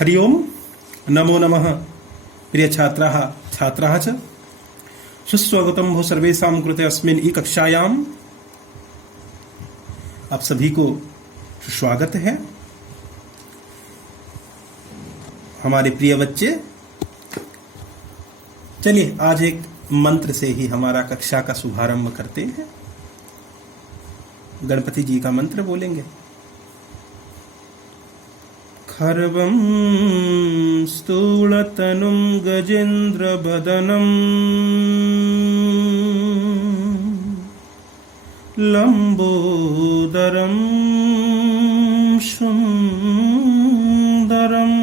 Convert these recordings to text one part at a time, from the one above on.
हरि ओम नमो नमः। प्रिय छात्राः छात्राः च सुस्वागतम भो सर्वेषां कृते अस्मिन् ई कक्षायाम। आप सभी को स्वागत है। हमारे प्रिय बच्चे, चलिए आज एक मंत्र से ही हमारा कक्षा का शुभारंभ करते हैं। गणपति जी का मंत्र बोलेंगे। खर्वं स्थूलतनुं गजेन्द्रवदनं लंबोदरं सुंदरं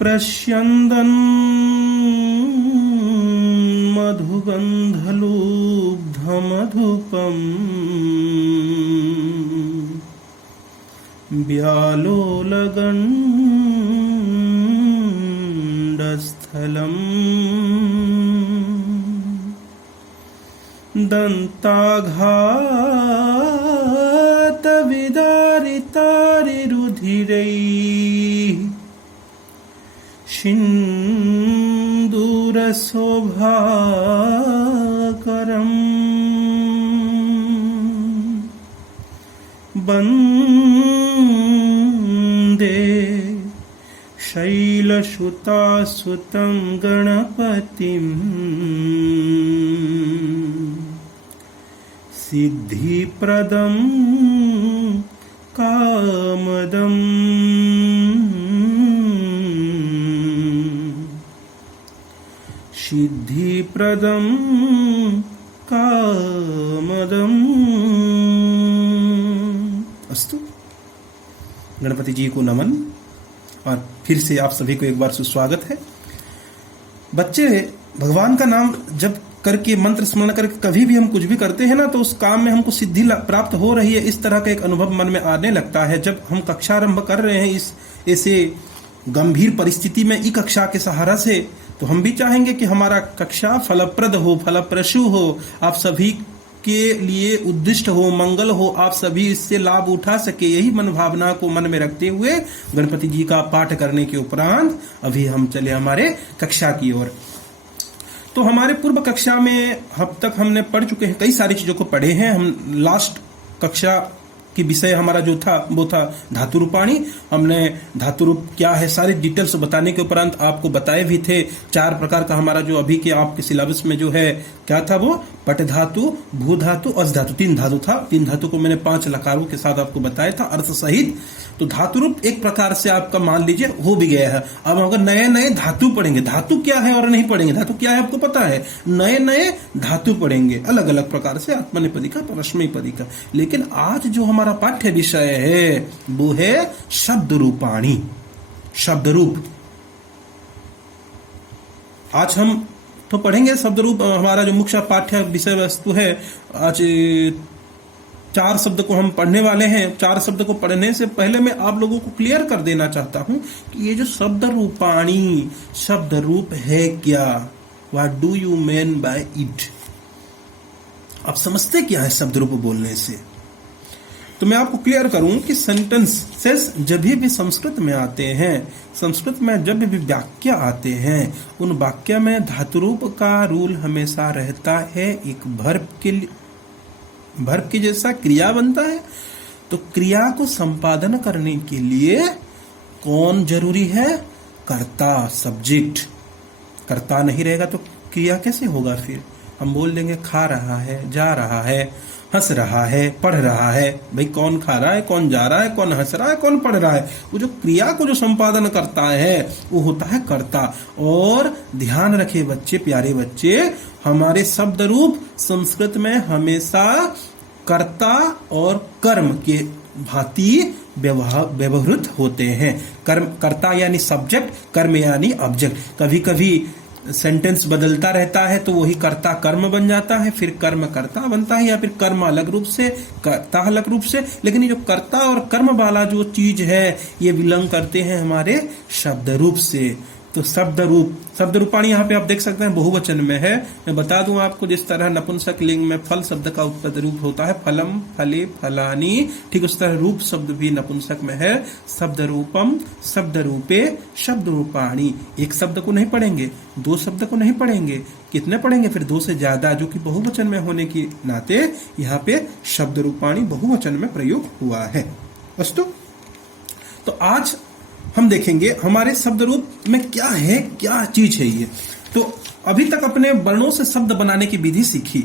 पश्यन्दन् मधुगन्धलुब्धमधुपम् व्यालोलगण्डस्थलम् दन्ताघातविदारितारिरुधिरैः सिन्दूरशोभाकरम् वन्दे शैलसुतासुतं गणपतिं सिद्धिप्रदं कामदम् सिद्धिप्रदं कामदम्। अस्तु। गणपति जी को नमन और फिर से आप सभी को एक बार सुस्वागत है। बच्चे, भगवान का नाम जब करके मंत्र स्मरण करके कभी भी हम कुछ भी करते हैं ना, तो उस काम में हमको सिद्धि प्राप्त हो रही है, इस तरह का एक अनुभव मन में आने लगता है। जब हम कक्षा आरंभ कर रहे हैं इस ऐसे गंभीर परिस्थिति में, ई कक्षा के सहारा से, तो हम भी चाहेंगे कि हमारा कक्षा फलप्रद हो, फलप्रसू हो, आप सभी के लिए उद्दिष्ट हो, मंगल हो, आप सभी इससे लाभ उठा सके। यही मन भावना को मन में रखते हुए गणपति जी का पाठ करने के उपरांत अभी हम चले हमारे कक्षा की ओर। तो हमारे पूर्व कक्षा में अब तक हमने पढ़ चुके हैं, कई सारी चीजों को पढ़े हैं। हम लास्ट कक्षा की विषय हमारा जो था वो था धातु रूपाणी। हमने धातु रूप क्या है सारी डिटेल्स बताने के उपरांत आपको बताए भी थे। 4 प्रकार का हमारा जो अभी के आपके सिलेबस में जो है क्या था, वो पट धातु, भू धातु, अस धातु, 3 धातु था। 3 धातु को मैंने 5 लकारों के साथ आपको बताया था अर्थ सहित। तो धातु रूप एक प्रकार से आपका मान लीजिए हो भी गया है। अब अगर नए नए धातु पढ़ेंगे, धातु क्या है और नहीं पढ़ेंगे, धातु क्या है आपको पता है, नए नए धातु पढ़ेंगे अलग अलग प्रकार से, आत्मनेपदी का, परस्मैपदी का। लेकिन आज जो हमारा पाठ्य विषय है वो है शब्द रूपाणी, शब्द रूप। आज हम तो पढ़ेंगे शब्द रूप। हमारा जो मुख्य पाठ्य विषय वस्तु है, आज 4 शब्द को हम पढ़ने वाले हैं। 4 शब्द को पढ़ने से पहले मैं आप लोगों को क्लियर कर देना चाहता हूं कि ये जो शब्द रूपाणी, शब्द रूप है क्या, what do you mean by it. आप समझते क्या है शब्द रूप बोलने से? तो मैं आपको क्लियर करूं कि सेंटेंसेस जब भी संस्कृत में आते हैं, संस्कृत में जब भी वाक्य आते हैं, उन वाक्य में धातु रूप का रूल हमेशा रहता है। एक वर्ब के जैसा क्रिया बनता है। तो क्रिया को संपादन करने के लिए कौन जरूरी है? कर्ता, सब्जेक्ट। कर्ता नहीं रहेगा तो क्रिया कैसे होगा? फिर हम बोल देंगे खा रहा है, जा रहा है, हंस रहा है, पढ़ रहा है। भाई कौन खा रहा है, कौन जा रहा है, कौन हंस रहा है, कौन पढ़ रहा है? वो जो क्रिया को जो संपादन करता है वो होता है कर्ता। और ध्यान रखे बच्चे, प्यारे बच्चे, हमारे शब्द रूप संस्कृत में हमेशा कर्ता और कर्म के भांति व्यवहृत होते हैं। कर्म, कर्ता यानी सब्जेक्ट, कर्म यानी ऑब्जेक्ट। कभी कभी सेंटेंस बदलता रहता है तो वही कर्ता कर्म बन जाता है, फिर कर्म कर्ता बनता है, या फिर कर्म अलग रूप से, कर्ता अलग रूप से। लेकिन ये जो कर्ता और कर्म वाला जो चीज है ये बिलोंग करते हैं हमारे शब्द रूप से। तो शब्द रूपाणी यहाँ पे आप देख सकते हैं बहुवचन में है। मैं बता दूं आपको, जिस तरह नपुंसक लिंग में फल शब्द का उत्पत्ति रूप होता है फलम, फले, फलानी, ठीक उस तरह रूप शब्द भी नपुंसक में है शब्द रूपम, शब्द रूपे, शब्द रूपाणी। एक शब्द को नहीं पढ़ेंगे, दो शब्द को नहीं पढ़ेंगे, कितने पढ़ेंगे फिर? दो से ज्यादा, जो कि बहुवचन में होने के नाते यहाँ पे शब्द रूपाणी बहुवचन में प्रयोग हुआ है। अस्तु, तो आज हम देखेंगे हमारे शब्द रूप में क्या है, क्या चीज है ये। तो अभी तक अपने वर्णों से शब्द बनाने की विधि सीखी,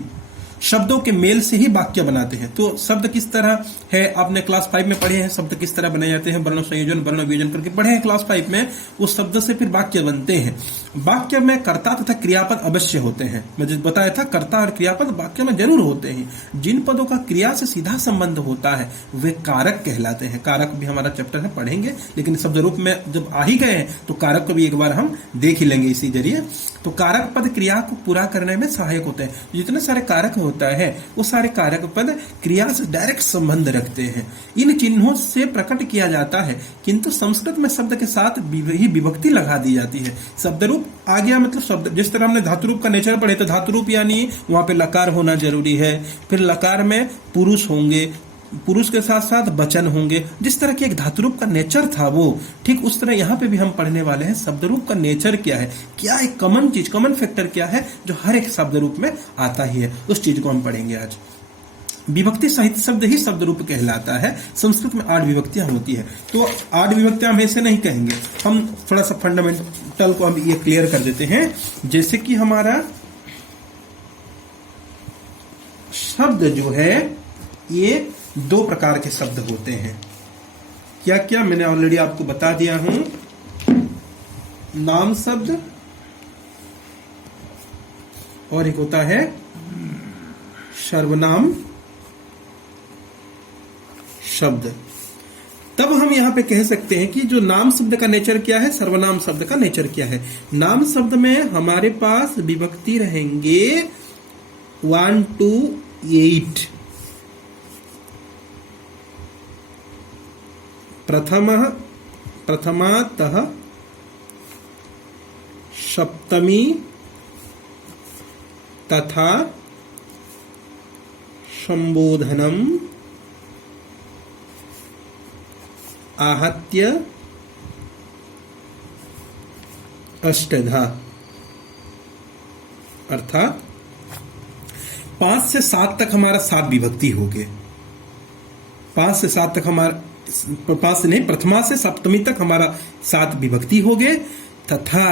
शब्दों के मेल से ही वाक्य बनाते हैं। तो शब्द किस तरह है आपने क्लास 5 में पढ़े हैं, शब्द किस तरह बनाए जाते हैं, वर्ण संयोजन वर्ण वियोजन करके पढ़े हैं क्लास 5 में। उस शब्द से फिर वाक्य बनते हैं। वाक्य में कर्ता तथा क्रियापद अवश्य होते हैं। मैं जो बताया था, कर्ता और क्रियापद वाक्य में जरूर होते हैं। जिन पदों का क्रिया से सीधा संबंध होता है वे कारक कहलाते हैं। कारक भी हमारा चैप्टर है, पढ़ेंगे, लेकिन शब्द रूप में जब आ ही गए हैं तो कारक को भी एक बार हम देख ही लेंगे इसी जरिए। तो कारक पद क्रिया को पूरा करने में सहायक होते हैं। जितने सारे कारक होता है वो सारे कारक पद क्रिया से डायरेक्ट संबंध रखते हैं। इन चिन्हों से प्रकट किया जाता है, किंतु संस्कृत में शब्द के साथ ही विभक्ति लगा दी जाती है। शब्द रूप आ गया मतलब शब्द, जिस तरह हमने धातु रूप का नेचर पढ़े, तो धातु रूप यानी वहां पे लकार होना जरूरी है। फिर लकार में पुरुष होंगे, पुरुष के साथ साथ वचन होंगे। जिस तरह के एक धातु रूप का नेचर था वो, ठीक उस तरह यहाँ पे भी हम पढ़ने वाले हैं शब्द रूप का नेचर क्या है, क्या एक कॉमन चीज, कॉमन फैक्टर क्या है जो हर एक शब्द रूप में आता ही है, उस चीज को हम पढ़ेंगे आज। विभक्ति सहित शब्द ही शब्द रूप कहलाता है। संस्कृत में 8 विभक्तियां होती है। तो 8 विभक्तियां हम ऐसे नहीं कहेंगे, हम थोड़ा सा फंडामेंटल को हम ये क्लियर कर देते हैं। जैसे कि हमारा शब्द जो है ये 2 प्रकार के शब्द होते हैं। क्या क्या मैंने ऑलरेडी आपको बता दिया हूं। नाम शब्द और एक होता है सर्वनाम शब्द। तब हम यहां पे कह सकते हैं कि जो नाम शब्द का नेचर क्या है, सर्वनाम शब्द का नेचर क्या है। नाम शब्द में हमारे पास विभक्ति रहेंगे 1 to 8। प्रथमातः सप्तमी तथा संबोधनम आहत्य अष्टधा, अर्थात 5 से 7 तक हमारा 7 विभक्ति हो गए। 5 से 7 तक हमारा, 5 से नहीं, प्रथमा से सप्तमी तक हमारा 7 विभक्ति हो गए। तथा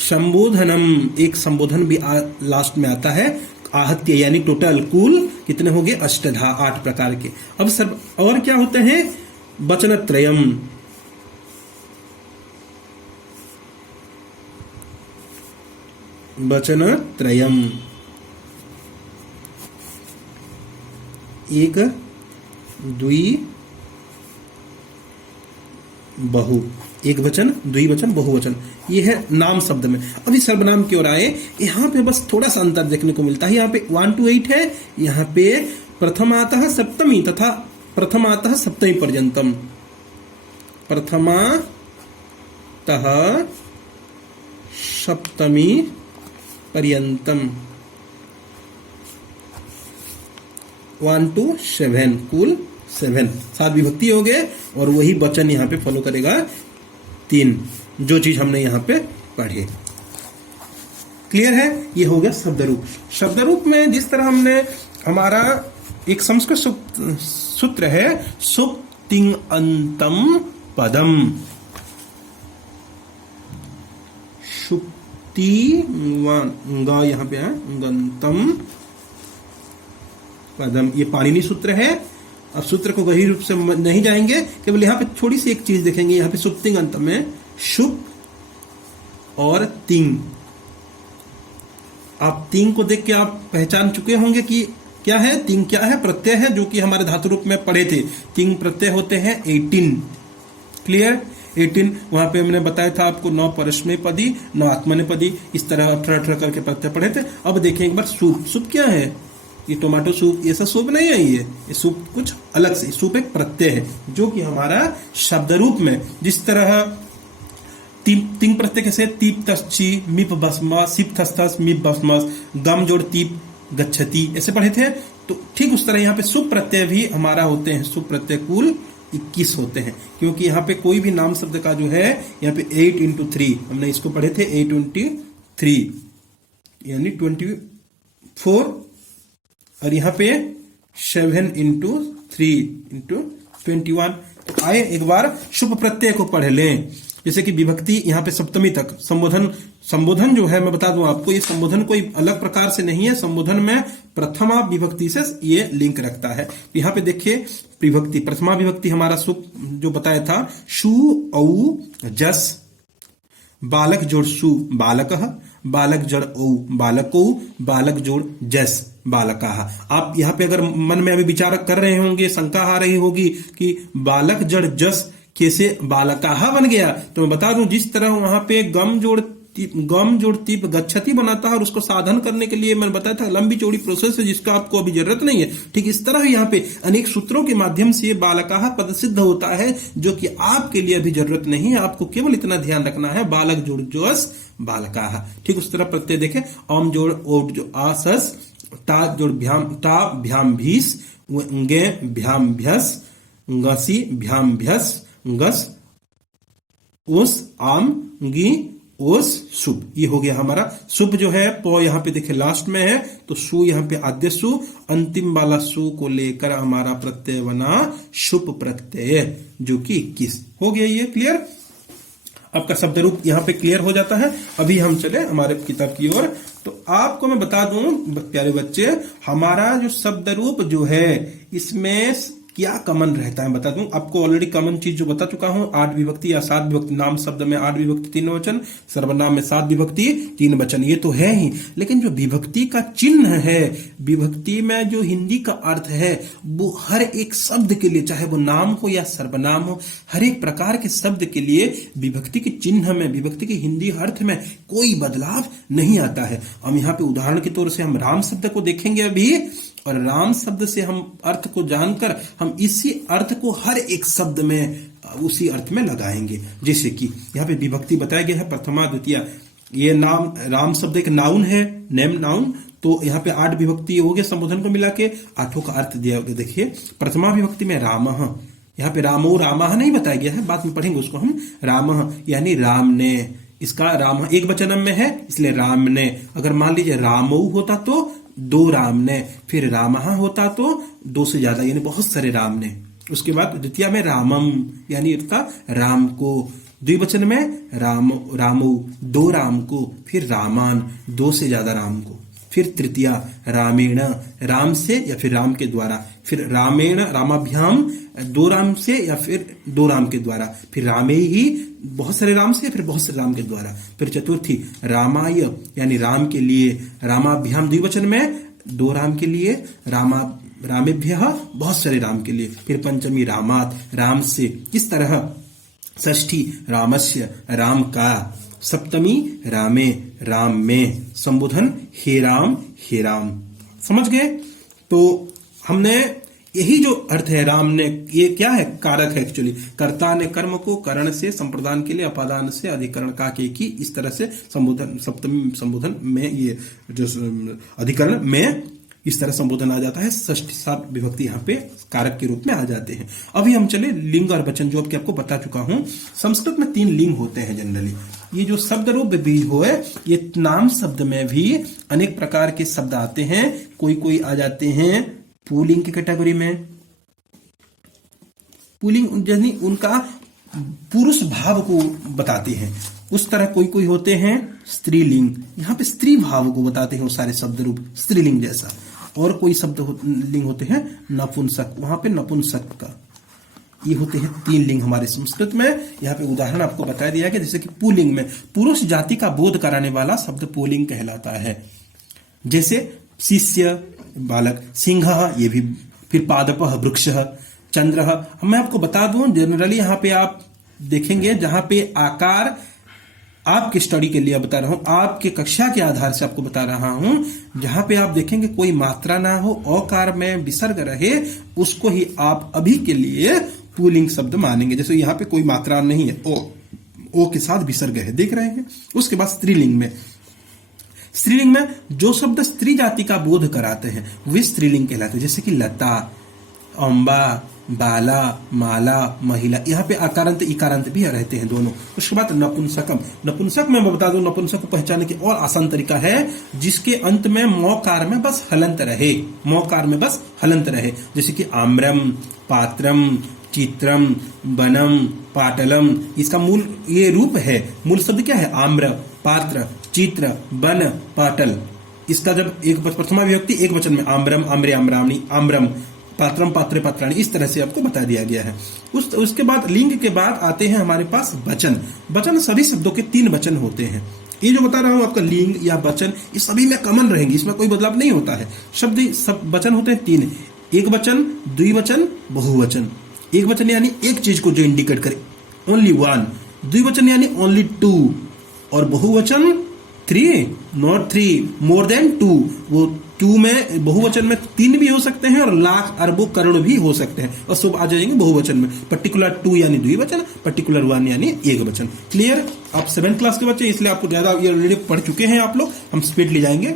संबोधनम, एक संबोधन भी लास्ट में आता है। आहत्य यानी टोटल कुल कितने हो गए? अष्टधा, 8 प्रकार के। अब सर और क्या होते हैं? वचनत्रयम, वचनत्रयम, एक द्वि बहु, एक वचन द्विवचन बहुवचन, ये है नाम शब्द में। अभी सर्वनाम की ओर आए, यहाँ पे बस थोड़ा सा अंतर देखने को मिलता है। यहाँ पे 1 to 8 है, यहाँ पे प्रथमातः सप्तमी तथा प्रथमातः सप्तमी पर्यंतम, प्रथमातः सप्तमी पर्यंतम, 1 to 7, कुल 7 विभक्ति हो गए। और वही वचन यहाँ पे फॉलो करेगा 3, जो चीज हमने यहाँ पे पढ़े। क्लियर है? ये हो गया शब्द रूप। शब्द रूप में जिस तरह हमने, हमारा एक संस्कृत सूत्र है, सुप्तिंग अंतम पदम, सुप्ति गा यहाँ पे है, गंतम पदम, ये पाणिनि सूत्र है। अब सूत्र को गहरी रूप से नहीं जाएंगे, केवल यहाँ पे थोड़ी सी एक चीज देखेंगे। यहाँ पे सुप्तिंग अंत में शुप और तिंग, आप तिंग को देख के आप पहचान चुके होंगे कि क्या है। तिंग क्या है? प्रत्यय है, जो कि हमारे धातु रूप में पढ़े थे। तिंग प्रत्यय होते हैं 18। क्लियर? 18 वहां पे मैंने बताया था आपको, 9 परस्मैपदी, 9 आत्मनेपदी, इस तरह 18 करके प्रत्यय पढ़े थे। अब देखें एक बार सूप। सूप क्या है? ये टोमेटो सूप, ये सब सूप नहीं है। ये सूप कुछ अलग से, सूप एक प्रत्यय है जो कि हमारा शब्द रूप में, जिस तरह तिंग प्रत्यय कैसे, तीप तस्ची मिप भस्म, सिप थस्तस मिप भस्मस, गम जोड़ तीप गच्छति, ऐसे पढ़े थे। तो ठीक उस तरह यहाँ पे सुप प्रत्यय भी हमारा होते हैं, सुप प्रत्यय कुल 21 होते हैं, क्योंकि यहाँ पे कोई भी नाम शब्द का जो है यहाँ पे 8 इंटू 3, हमने इसको पढ़े थे 8 इंटू 3 यानी 24, और यहाँ पे 7 इंटू 3 इंटू 21। तो आए एक बार शुभ प्रत्यय को पढ़ लें। जैसे कि विभक्ति यहाँ पे सप्तमी तक, संबोधन जो है मैं बता दूं आपको, ये संबोधन कोई अलग प्रकार से नहीं है, संबोधन में प्रथमा विभक्ति से ये लिंक रखता है। यहाँ पे देखिए विभक्ति, प्रथमा विभक्ति हमारा सुप जो बताया था, शु औ जस, बालक जोड़ सु बालकः, बालक जड़ औ बालको, बालक जोड़ जस बालकाः। आप यहाँ पे अगर मन में अभी विचार कर रहे होंगे, शंका आ रही होगी कि बालक जड़ जस कैसे बालकाः बन गया, तो मैं बता दूं जिस तरह वहां पे गम जोड़ तीप गच्छति बनाता है और उसको साधन करने के लिए मैंने बताया था लंबी चौड़ी प्रोसेस है जिसका आपको अभी जरूरत नहीं है, ठीक इस तरह यहाँ पे अनेक सूत्रों के माध्यम से ये बालकाः पद सिद्ध होता है, जो कि आपके लिए अभी जरूरत नहीं है। आपको केवल इतना ध्यान रखना है, बालक जोड़ जोस बालकाः। ठीक उस तरह प्रत्यय देखें, ओम जोड़ ओट जो आसस, ता जोड़ भ्याम ता भ्याम भीस, गे भ्याम भ्यस, गसी भ्याम भ्यस गस, उस आम गी ओस शुभ। ये हो गया हमारा शुभ जो है, पो यहाँ पे देखिए लास्ट में है, तो सु यहाँ पे आद्य सु, अंतिम वाला सु को लेकर हमारा प्रत्यय बना शुभ प्रत्यय, जो कि 21 हो गया। ये क्लियर, आपका शब्द रूप यहाँ पे क्लियर हो जाता है। अभी हम चले हमारे किताब की ओर। तो आपको मैं बता दूं प्यारे बच्चे, हमारा जो शब्द रूप जो है इसमें क्या कॉमन रहता है बता दूं आपको। ऑलरेडी कॉमन चीज जो बता चुका हूं, 8 विभक्ति या 7 विभक्ति, नाम शब्द में 8 विभक्ति 3 वचन, सर्वनाम में 7 विभक्ति 3 वचन, ये तो है ही। लेकिन जो विभक्ति का चिन्ह है, विभक्ति में जो हिंदी का अर्थ है, वो हर एक शब्द के लिए, चाहे वो नाम हो या सर्वनाम हो, हर एक प्रकार के शब्द के लिए विभक्ति के चिन्ह में, विभक्ति के हिंदी अर्थ में कोई बदलाव नहीं आता है। हम यहाँ पे उदाहरण के तौर से हम राम शब्द को देखेंगे अभी, और राम शब्द से हम अर्थ को जानकर हम इसी अर्थ को हर एक शब्द में उसी अर्थ में लगाएंगे। जैसे कि यहाँ पे विभक्ति बताया गया है प्रथमा द्वितीय, ये नाम राम शब्द एक नाउन है, नेम नाउन, तो यहाँ पे 8 विभक्ति हो गया, संबोधन को मिला के 8 का अर्थ दिया गया। देखिए प्रथमा विभक्ति में रामः, यहाँ पे रामो रामः नहीं बताया गया है, बाद में पढ़ेंगे उसको हम। रामः यानी राम ने, इसका राम एक वचनम में है इसलिए राम ने। अगर मान लीजिए रामो होता तो 2 राम ने, फिर रामः होता तो 2 से ज्यादा यानी बहुत सारे राम ने। उसके बाद द्वितीय में रामम यानी इसका राम को, द्विवचन में राम रामो 2 राम को, फिर रामान 2 से ज्यादा राम को, फिर तृतीय रामेण राम से या फिर राम के द्वारा, फिर रामेण रामाभ्याम 2 राम से या फिर 2 राम के द्वारा, फिर रामे ही बहुत सारे राम से या फिर बहुत सारे राम के द्वारा, फिर चतुर्थी रामाय यानी राम के लिए, रामाभ्याम द्विवचन में 2 राम के लिए, रामेभ्यः बहुत सारे राम के लिए, फिर पंचमी रामात राम से, इस तरह षष्ठी रामस्य राम का, सप्तमी रामे राम में, संबोधन हे राम हे राम। समझ गए? तो हमने यही जो अर्थ है राम ने, ये क्या है, कारक है एक्चुअली। कर्ता ने कर्म को करण से संप्रदान के लिए अपादान से अधिकरण का के की, इस तरह से संबोधन सप्तमी संबोधन में ये जो अधिकरण में इस तरह संबोधन आ जाता है। षष्ठी 7 विभक्ति यहाँ पे कारक के रूप में आ जाते हैं। अभी हम चले लिंग और वचन, जो आपको बता चुका हूं। संस्कृत में 3 लिंग होते हैं जनरली। ये जो शब्द रूप भी हो है, ये नाम शब्द में भी अनेक प्रकार के शब्द आते हैं। कोई आ जाते हैं पुल्लिंग की कैटेगरी में, पुल्लिंग यानी उनका पुरुष भाव को बताते हैं। उस तरह कोई होते हैं स्त्रीलिंग, यहाँ पे स्त्री भाव को बताते हैं वो सारे शब्द रूप स्त्रीलिंग जैसा। और कोई शब्द लिंग होते हैं नपुंसक, वहां पे नपुंसक का। ये होते हैं 3 लिंग हमारे संस्कृत में। यहाँ पे उदाहरण आपको बताया दिया गया, जैसे कि पुल्लिंग में पुरुष जाति का बोध कराने वाला शब्द पुल्लिंग कहलाता है। जैसे शिष्य बालक, सिंह ये भी, फिर पादपः वृक्षः, चंद्रः। मैं आपको बता दूं जनरली यहाँ पे आप देखेंगे, जहां पे आकार आपके स्टडी के लिए बता रहा हूं, आपके कक्षा के आधार से आपको बता रहा हूं, जहां पे आप देखेंगे कोई मात्रा ना हो, औकार में विसर्ग रहे, उसको ही आप अभी के लिए पुल्लिंग शब्द मानेंगे। जैसे यहाँ पे कोई मात्रा नहीं है, ओ के साथ विसर्ग है, देख रहे हैं। उसके बाद स्त्रीलिंग में जो शब्द स्त्री जाति का बोध कराते हैं वे स्त्रीलिंग कहलाते हैं, जैसे कि लता, अम्बा, बाला, माला, महिला। यहाँ पे आकारांत इकारांत भी रहते हैं दोनों। उसके बाद नपुंसकम, नपुंसक में मैं बता दूं, नपुंसक को पहचानने की और आसान तरीका है जिसके अंत में मौकार में बस हलंत रहे, मौकार में बस हलंत रहे, जैसे कि आम्रम, पात्रम, चित्रम, बनम, पाटलम। इसका मूल ये रूप है, मूल शब्द क्या है? आम्र, पात्र, चित्र, बन, पाटल। इसका जब एक प्रथमा विभक्ति एक वचन में आम्रम, आम्रे, आम्रामणि, आम्रम, पात्रम, पात्रे, पात्राणी, इस तरह से आपको बता दिया गया है। उसके बाद लिंग के बाद आते हैं हमारे पास वचन। वचन सभी शब्दों के 3 वचन होते हैं। ये जो बता रहा हूं आपका लिंग या वचन, ये सभी में कॉमन रहेंगे, इसमें कोई बदलाव नहीं होता है। शब्द सब वचन होते हैं 3, एक वचन, द्विवचन, बहुवचन। एक वचन यानी एक चीज को जो इंडिकेट करे, ओनली 1। द्विवचन यानी ओनली 2, और बहुवचन 3, नॉट 3, मोर देन 2। वो 2 में, बहुवचन में 3 भी हो सकते हैं और लाख, अरबों, करोड़ भी हो सकते हैं, और सब आ जाएंगे बहुवचन में। पर्टिकुलर 2 यानी द्विवचन, पर्टिकुलर 1 यानी एक वचन। क्लियर? आप 7th क्लास के बच्चे, इसलिए आपको ज्यादा ये ऑलरेडी पढ़ चुके हैं आप लोग, हम स्पीड ले जाएंगे।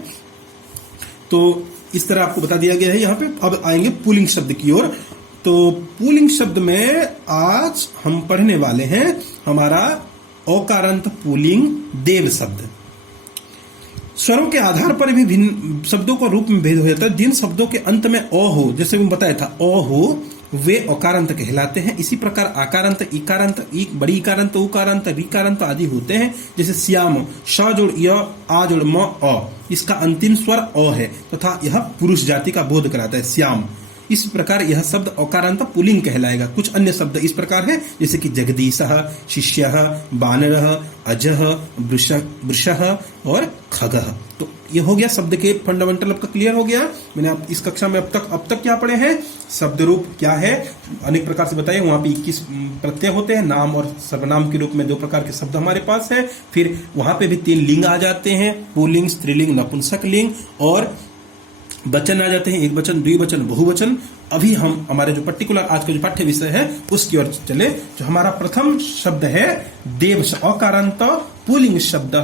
तो इस तरह आपको बता दिया गया है यहाँ पे। अब आएंगे पुल्लिंग शब्द की ओर। तो पुल्लिंग शब्द में आज हम पढ़ने वाले हैं हमारा औकारांत पुल्लिंग देव शब्द। स्वरों के आधार पर भी भिन्न शब्दों का रूप में भेद हो जाता है। जिन शब्दों के अंत में अ हो, जैसे मैं बताया था अ हो, वे औकारांत कहलाते हैं। इसी प्रकार आकारांत, इकारांत, बड़ी इकारांत, उकारांत, ऋकारांत आदि होते हैं। जैसे श्याम, श जोड़ य, आ जोड़ म, अ, इसका अंतिम स्वर अ है तथा यह पुरुष जाति का बोध कराता है, श्याम। इस प्रकार यह शब्द औकारांत पुल्लिंग कहलाएगा। कुछ अन्य शब्द इस प्रकार है, जैसे कि जगदीशः, शिष्यः, बानरः, अजः, वृषः और खगः। तो ये हो गया शब्द के फंडामेंटल, आपका क्लियर हो गया। मैंने आप इस कक्षा में अब तक क्या पढ़े हैं? शब्द रूप क्या है, अनेक प्रकार से बताए। वहां पे 21 प्रत्यय होते हैं, नाम और सर्वनाम के रूप में 2 प्रकार के शब्द हमारे पास है। फिर वहां पे भी 3 लिंग आ जाते हैं, पुल्लिंग, स्त्रीलिंग, नपुंसक लिंग, और वचन आ जाते हैं, एक वचन, द्विवचन, बहुवचन। अभी हम हमारे जो पर्टिकुलर आज का जो पाठ्य विषय है उसकी ओर चले। जो हमारा प्रथम शब्द है देव, औकारांत पुल्लिंग शब्द,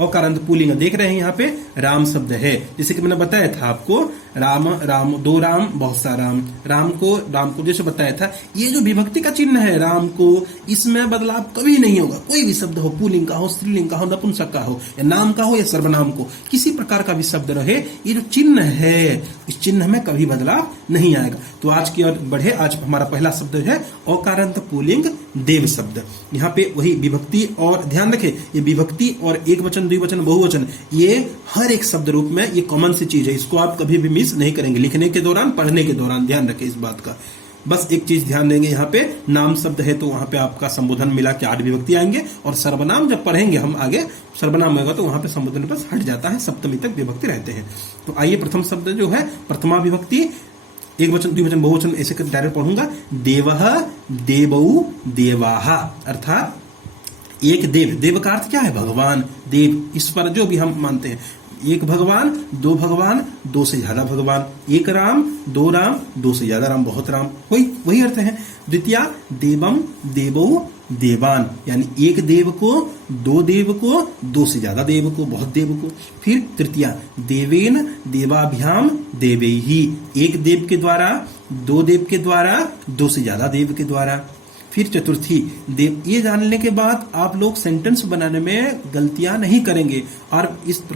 औकारांत पुल्लिंग देख रहे हैं यहाँ पे राम शब्द है। जैसे कि मैंने बताया था आपको, राम, राम, 2 राम, बहुत सा राम। राम को जैसे बताया था, ये जो विभक्ति का चिन्ह है राम को, इसमें बदलाव कभी नहीं होगा। कोई भी शब्द हो, पुल्लिंग का हो, स्त्रीलिंग का हो, नपुंसक का हो, या नाम का हो या सर्वनाम को, किसी प्रकार का भी शब्द रहे, ये जो चिन्ह है, इस चिन्ह में कभी बदलाव नहीं आएगा। तो आज की ओर बढ़े। आज हमारा पहला शब्द है औकारांत पुल्लिंग देव शब्द। यहाँ पे वही विभक्ति, और ध्यान रखें ये विभक्ति और एक वचन, द्विवचन, बहुवचन, ये हर एक शब्द रूप में ये कॉमन सी चीज है। इसको आप कभी भी मिस नहीं करेंगे लिखने के दौरान, पढ़ने के दौरान। ध्यान रखें इस बात का। बस एक चीज ध्यान देंगे, यहाँ पे नाम शब्द है तो वहां पे आपका संबोधन मिला के 8 विभक्ति आएंगे, और सर्वनाम जब पढ़ेंगे हम आगे, सर्वनाम होगा तो वहां पे संबोधन बस हट जाता है, सप्तमी तक विभक्ति रहते हैं। तो आइए प्रथम शब्द जो है प्रथमा विभक्ति, एक वचन, द्विवचन, बहुवचन, ऐसे डायरेक्ट पढ़ूंगा। देवः, देवौ, देवाः, अर्थात एक देव। देव का अर्थ क्या है? भगवान, देव। इस पर जो भी हम मानते हैं, एक भगवान, 2 भगवान, 2 से ज्यादा भगवान, एक राम, 2 राम, 2 से ज्यादा राम, बहुत राम, वही अर्थ है। द्वितीया देवम, देवौ, देवान, यानी एक देव को, 2 देव को, 2 से ज्यादा देव को, बहुत देव को। फिर तृतीया देवेन, देवाभ्याम, देवैहि, एक देव के द्वारा, 2 देव के द्वारा, 2 से ज्यादा देव के द्वारा। फिर चतुर्थी देव। ये जानने के बाद आप लोग सेंटेंस बनाने में गलतियां नहीं करेंगे, और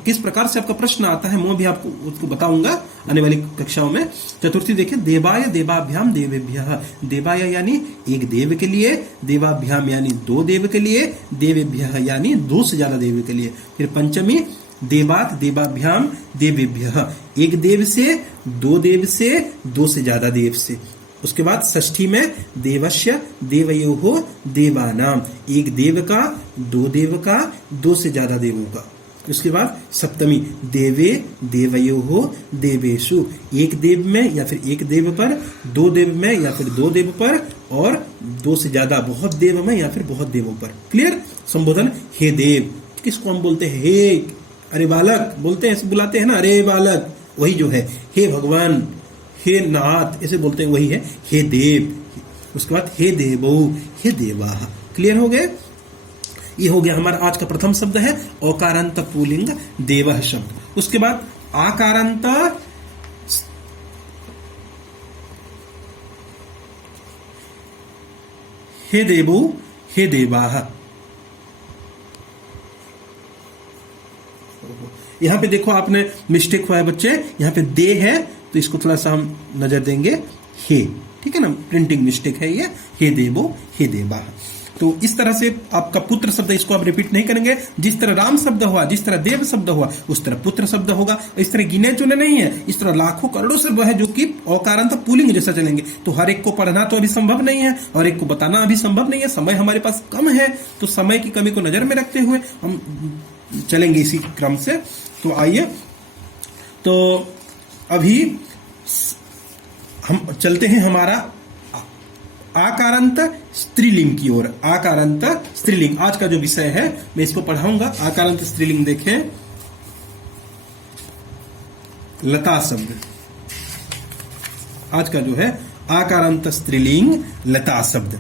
किस प्रकार से आपका प्रश्न आता है मैं भी आपको उसको बताऊंगा आने वाली कक्षाओं में। चतुर्थी देखिए, देवाय, देवाभ्याम, देवेभ्यः। देवाय यानी एक देव के लिए, देवाभ्याम यानी 2 देव के लिए, देवेभ्यः यानी 2 से ज्यादा देव के लिए। फिर पंचमी देवात, देवाभ्याम, देवेभ्यः, एक देव से, 2 देव से, 2 से ज्यादा देव से। उसके बाद षष्ठी में देवस्य, देवयोः, देवानाम, एक देव का, 2 देव का, 2 से ज्यादा देवों का। उसके बाद सप्तमी देवे, देवयोः, देवेषु, एक देव में या फिर एक देव पर, 2 देव में या फिर 2 देव पर, और 2 से ज्यादा बहुत देव में या फिर बहुत देवों पर। क्लियर? संबोधन हे देव, किसको हम बोलते हैं? हे, अरे बालक बोलते हैं, बुलाते हैं ना, अरे बालक, वही जो है। हे भगवान, हे नाथ, ऐसे बोलते हैं, वही है हे देव। उसके बाद हे देवौ, हे देवाः। क्लियर हो गए? ये हो गया हमारा आज का प्रथम शब्द है औकारांत पुल्लिंग देवः शब्द। उसके बाद आकारांत हे देवो हे देवाः। यहां पे देखो आपने मिस्टेक हुआ है बच्चे, यहां पे दे है तो इसको थोड़ा सा हम नजर देंगे हे, ठीक है ना, प्रिंटिंग मिस्टेक है ये, हे देवो हे देवाः। तो इस तरह से आपका पुत्र शब्द, इसको आप रिपीट नहीं करेंगे। जिस तरह राम शब्द हुआ, जिस तरह देव शब्द हुआ, उस तरह पुत्र शब्द होगा। इस तरह गिने चुने नहीं है, इस तरह लाखों करोड़ों शब्द है जो कि औकारांत पुल्लिंग जैसा चलेंगे। तो हर एक को पढ़ना तो अभी संभव नहीं है और एक को बताना अभी संभव नहीं है, समय हमारे पास कम है। तो समय की कमी को नजर में रखते हुए हम चलेंगे इसी क्रम से। तो आइए, तो अभी हम चलते हैं हमारा आकारांत स्त्रीलिंग की ओर। आकारांत स्त्रीलिंग आज का जो विषय है, मैं इसको पढ़ाऊंगा। आकारांत स्त्रीलिंग देखें, लता शब्द आज का जो है आकारांत स्त्रीलिंग लता शब्द।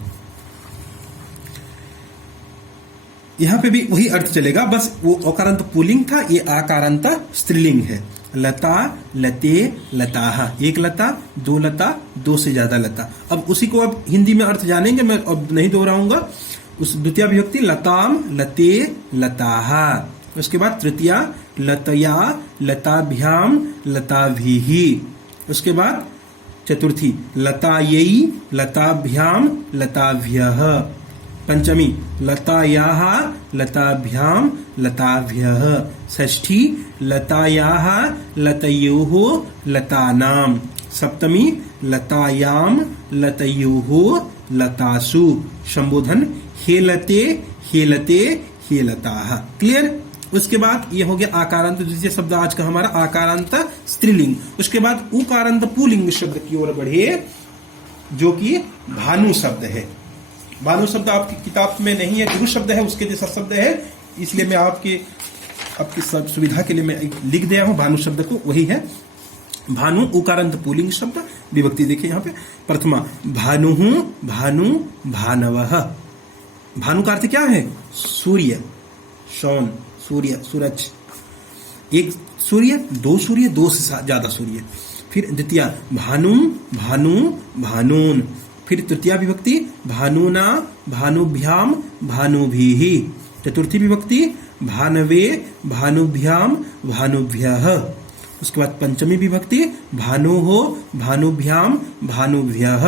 यहां पे भी वही अर्थ चलेगा, बस वो औकारांत पुल्लिंग था, ये आकारांत स्त्रीलिंग है। लता लते लताहा, एक लता, दो लता, दो से ज्यादा लता। अब उसी को अब हिंदी में अर्थ जानेंगे, मैं अब नहीं दोहराऊंगा। उस द्वितीय विभक्ति लताम लते लताहा। उसके बाद तृतीया लतया लताभ्याम लताभिहि। उसके बाद चतुर्थी लतायै लताभ्याम लताभ्यः। पंचमी लतायाः लताभ्याम लताभ्यः। षष्ठी लतायाः लतयोः लतानां। सप्तमी लतायां लतयोः लतासु। संबोधन हे लते हे लते हे लताः। क्लियर? उसके बाद ये हो गया आकारांत द्वितीय शब्द आज का हमारा आकारांत स्त्रीलिंग। उसके बाद उकारांत पुल्लिंग शब्द की ओर बढ़े, जो कि भानु शब्द है। भानु शब्द आपकी किताब में नहीं है, गुरु शब्द है, उसके जैसा शब्द है, इसलिए मैं आपकी सुविधा के लिए मैं लिख दिया हूं भानु शब्द को, वही है भानु। उकारांत पुल्लिंग शब्द। विभक्ति देखिए यहाँ पे, प्रथमा भानु भानु भानवः। भानु का अर्थ क्या है? सूर्य, शौन, सूर्य, सूरज। एक सूर्य, दो सूर्य, दो से ज्यादा सूर्य। फिर द्वितीय भानु भानु भानून। फिर तृतीया विभक्ति भानुना भानुभ्याम भानुभिः। चतुर्थी विभक्ति भानवे भानुभ्याम भानुभ्यः। उसके बाद पंचमी विभक्ति भानोः भानुभ्याम भानुभ्यः।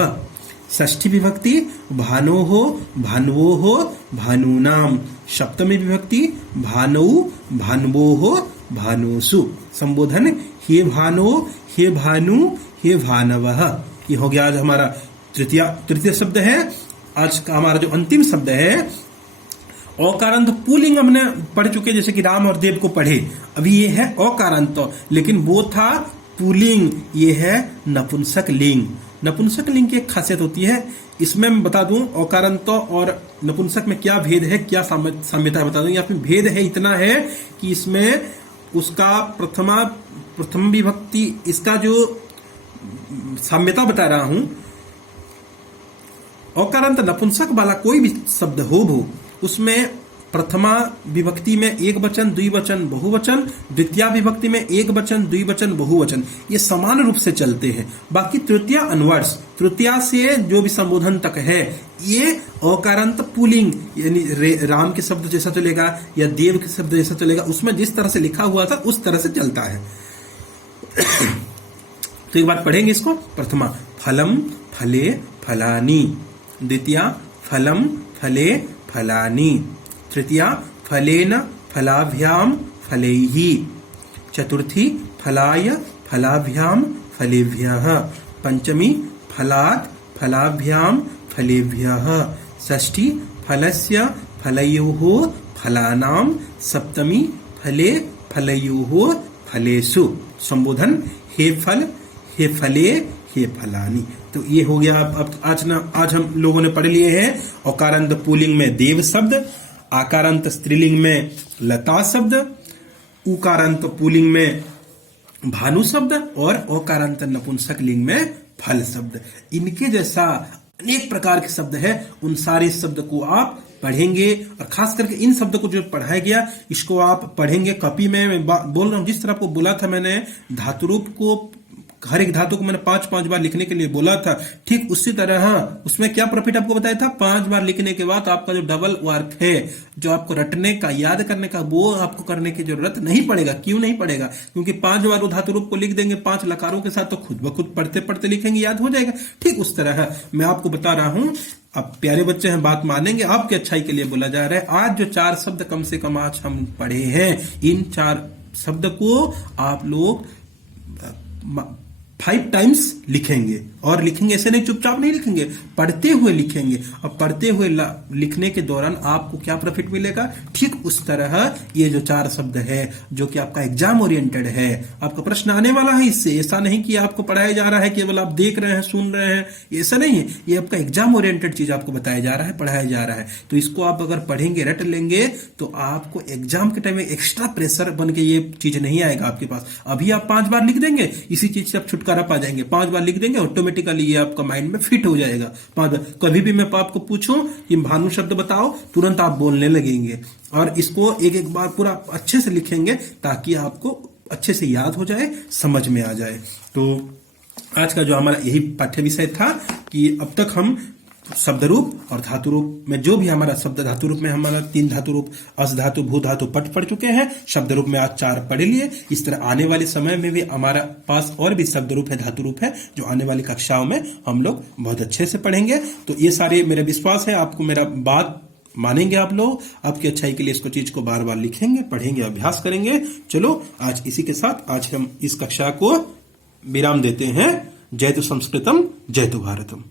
षष्ठी विभक्ति भानोः भानुवोः भानूनां। सप्तमी विभक्ति भानौ भानुवोः भानुषु। संबोधन हे भानो हे भानु हे भानवः। ये हो गया आज हमारा तृतीय शब्द है। आज का हमारा जो अंतिम शब्द है औकारांत पुल्लिंग हमने पढ़ चुके, जैसे कि राम और देव को पढ़े। अभी ये है औकारांत, लेकिन वो था पुल्लिंग, ये है नपुंसक लिंग। नपुंसक लिंग की एक खासियत होती है, इसमें मैं बता दूं औकारांत और नपुंसक में क्या भेद है, क्या साम्यता बता दूं। यहाँ पे भेद है इतना है कि इसमें उसका प्रथम विभक्ति, इसका जो साम्यता बता रहा हूं, औकारांत नपुंसक वाला कोई भी शब्द हो वो, उसमें प्रथमा विभक्ति में एक वचन, द्विवचन, बहुवचन, द्वितीय विभक्ति में एक वचन, द्विवचन, बहुवचन, ये समान रूप से चलते हैं। बाकी तृतीय अनवर्स, तृतीय से जो भी संबोधन तक है, ये औकारांत पुल्लिंग, यानी राम के शब्द जैसा चलेगा या देव के शब्द जैसा चलेगा, उसमें जिस तरह से लिखा हुआ था उस तरह से चलता है। तो एक बार पढ़ेंगे इसको। प्रथमा फलम फले फलानी। द्वितीया फलम फले फलानी। तृतीया फलेन फलाभ्याम फलैहि। चतुर्थी फलाय फलाभ्याम फलेभ्यः। पंचमी फलात् फलाभ्याम फलेभ्यः। षष्ठी फलस्य फलयोः फलानां। सप्तमी फले फलयोः फलेषु। संबोधन हे फल हे फले हे फलानी। तो ये हो गया। अब आज हम लोगों ने पढ़ लिए हैं औकारांत पुल्लिंग में देव शब्द, आकारांत स्त्रीलिंग में लता शब्द, उकारांत पुल्लिंग में भानु शब्द और औकारांत नपुंसक लिंग में फल शब्द। इनके जैसा अनेक प्रकार के शब्द है, उन सारे शब्द को आप पढ़ेंगे, और खास करके इन शब्दों को जो पढ़ाया गया इसको आप पढ़ेंगे कॉपी में। मैं बोल रहा हूं जिस तरह आपको बोला था मैंने, धातु रूप को, हर एक धातु को मैंने 5-5 बार लिखने के लिए बोला था, ठीक उसी तरह हाँ, उसमें क्या प्रॉफिट आपको बताया था, 5 बार लिखने के बाद आपका जो डबल वर्क है, जो आपको रटने का, याद करने का, वो आपको करने की जरूरत नहीं पड़ेगा। क्यों नहीं पड़ेगा? क्योंकि 5 बार वो धातु रूप को लिख देंगे 5 लकारों के साथ, तो खुद ब खुद पढ़ते पढ़ते लिखेंगे, याद हो जाएगा। ठीक उस तरह मैं आपको बता रहा हूं, अब प्यारे बच्चे हैं, बात मानेंगे, आपकी अच्छाई के लिए बोला जा रहा है। आज जो 4 शब्द कम से कम आज हम पढ़े हैं, इन 4 शब्द को आप लोग 5 टाइम्स लिखेंगे, और लिखेंगे ऐसे नहीं चुपचाप नहीं लिखेंगे, पढ़ते हुए लिखेंगे। और पढ़ते हुए लिखने के दौरान आपको क्या प्रॉफिट मिलेगा, ठीक उस तरह ये जो 4 शब्द है जो कि आपका एग्जाम ओरिएंटेड है, आपका प्रश्न आने वाला है इससे। ऐसा नहीं कि आपको पढ़ाया जा रहा है, केवल आप देख रहे हैं, सुन रहे हैं, ऐसा नहीं है। ये आपका एग्जाम ओरिएंटेड चीज आपको बताया जा रहा है, पढ़ाया जा रहा है। तो इसको आप अगर पढ़ेंगे, रट लेंगे, तो आपको एग्जाम के टाइम में एक्स्ट्रा प्रेशर बन के ये चीज नहीं आएगा आपके पास। अभी आप 5 बार लिख देंगे, इसी चीज से आप छुटकारा पा जाएंगे। 5 बार लिख देंगे, ऑटोमेटिकली ये आपका माइंड में फिट हो जाएगा। 5 बार कभी भी मैं आपको पूछूं कि भानु शब्द बताओ, तुरंत आप बोलने लगेंगे, और इसको एक एक बार पूरा अच्छे से लिखेंगे ताकि आपको अच्छे से याद हो जाए, समझ में आ जाए। तो आज का जो हमारा यही पाठ्य विषय था कि अब तक हम शब्द रूप और धातु रूप में, जो भी हमारा शब्द, धातु रूप में हमारा 3 धातु रूप, अस धातु, भू धातु, पट पढ़ चुके हैं। शब्द रूप में आज 4 पढ़ लिए। इस तरह आने वाले समय में भी हमारा पास और भी शब्द रूप है, धातु रूप है, जो आने वाली कक्षाओं में हम लोग बहुत अच्छे से पढ़ेंगे। तो ये सारे मेरा विश्वास है आपको मेरा बात मानेंगे आप लोग। आपकी अच्छाई के लिए इसको चीज को बार बार लिखेंगे, पढ़ेंगे, अभ्यास करेंगे। चलो आज इसी के साथ आज हम इस कक्षा को विराम देते हैं। जय तु संस्कृतम, जय तु भारतम।